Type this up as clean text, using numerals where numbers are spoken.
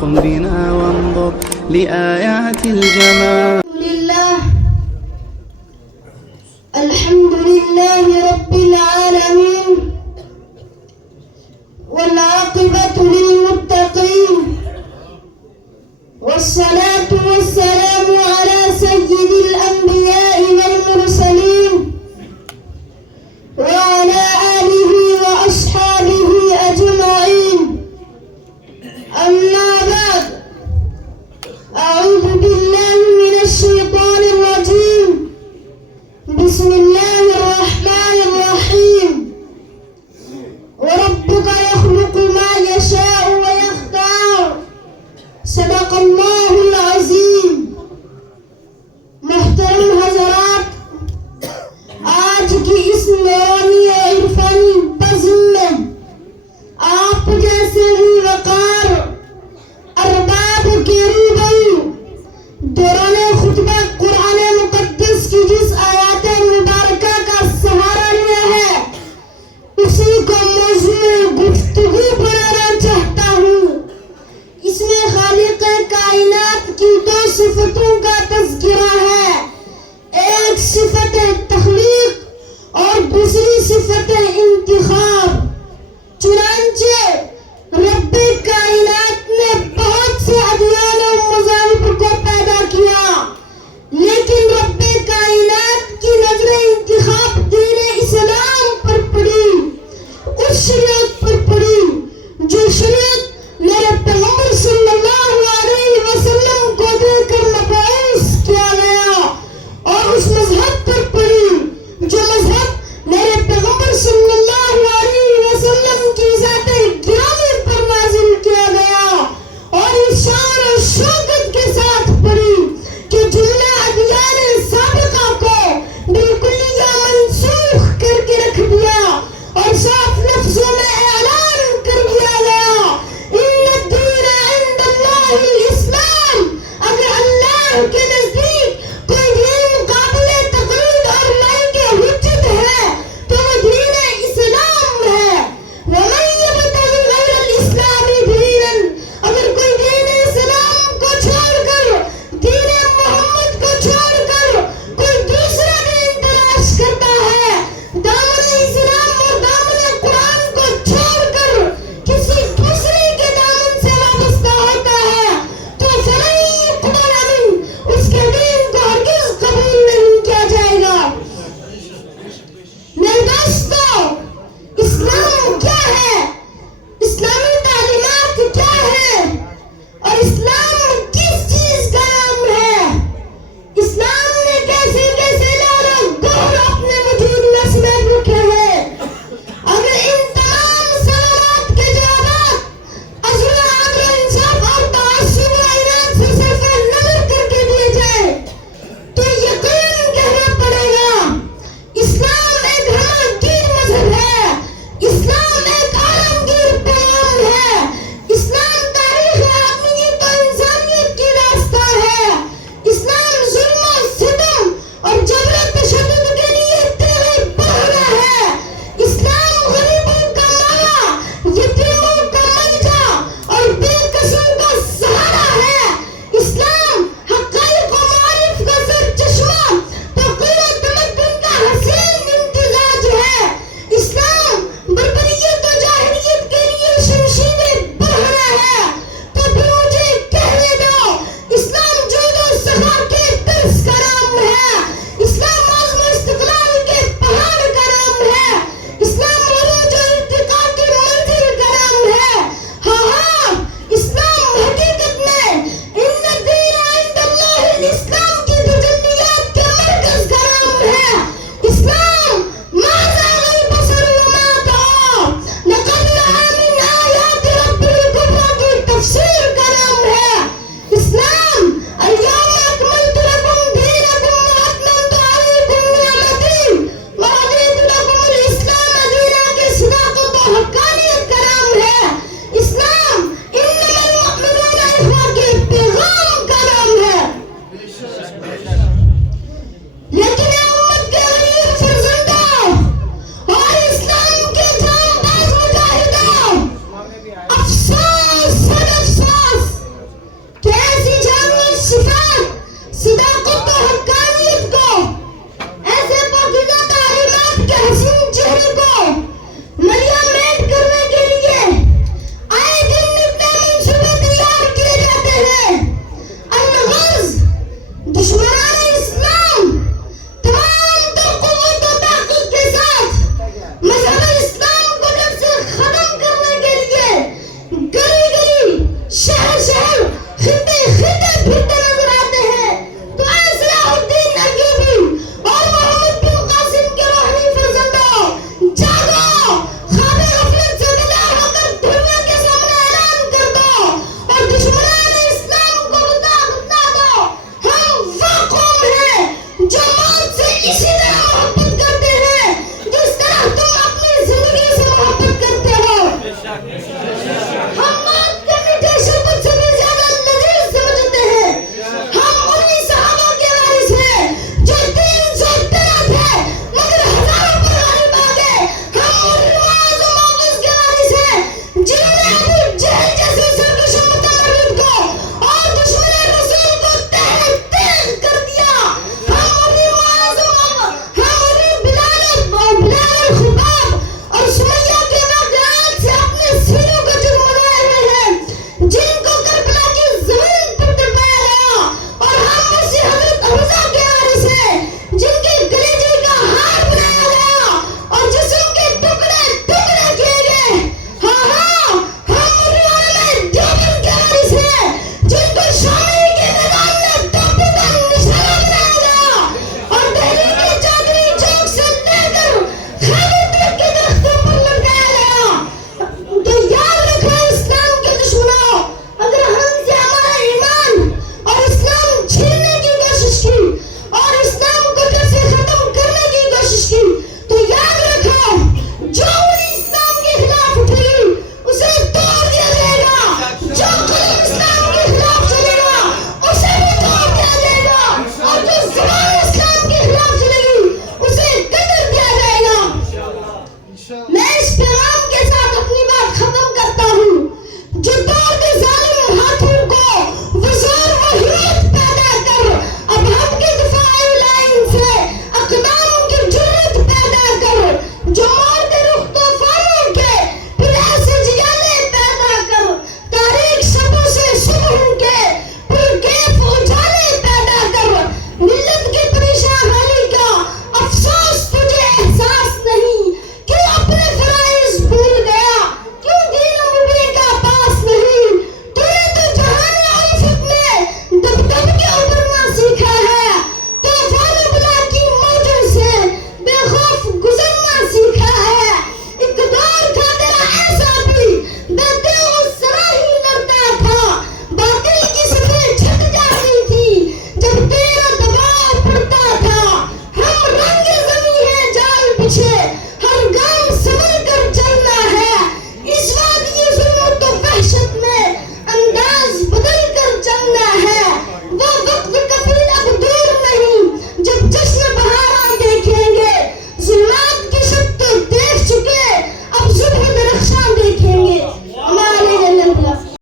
قم بنا وانظر لآيات الجمال. الحمد لله رب العالمين والعاقبة للمتقين والصلاة والسلام على سيد الأنبياء والمرسلين وعلى آله وأصحابه أجمعين. أما بعد، أعوذ بالله من الشيطان الرجيم. بسم الله الرحمن الرحيم. وربك يخلق ما يشاء ويختار. صدق اللہ العظیم. محترم حضرات، آج کی اس نورانی عرفانی بزم میں آپ جیسے ہی وقار ارباب کے روبرو دوران خطبہ قرآن مقدس کی جس آیات مبارکہ کا سہارا لیا ہے اسی کو موضوع گفتگو بنانا چاہتا ہوں. اس میں خالق کائنات کی دو صفتوں کا تذکرہ ہے. ایک صفت تخلیق